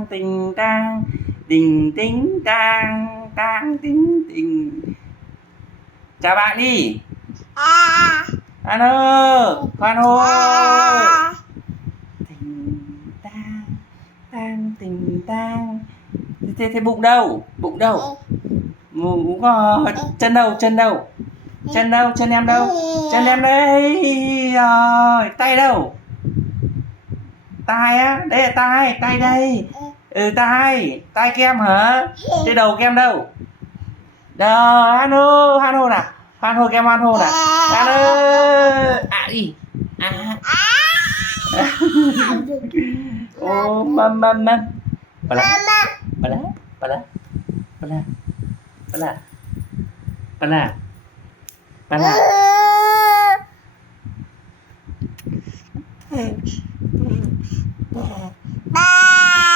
tang tình tang tình tính tang tang tính tình. Chào bạn đi. Ano khoan hô. Tình tang tang tình tang. Thế bụng đâu, bụng đâu, bụng có chân đâu, chân đâu, chân đâu, chân em đâu, chân em đây rồi. Tay đâu, tay á, đây là tay, tay đây. Tay, tay kem hả? Thế đầu kem đâu? Đâu, Hano, Hano nào, Hano kem Hano nào, Hano. Đi, ô mâm. Bala, bala, bala, bala, bala, bala, bala. Ba.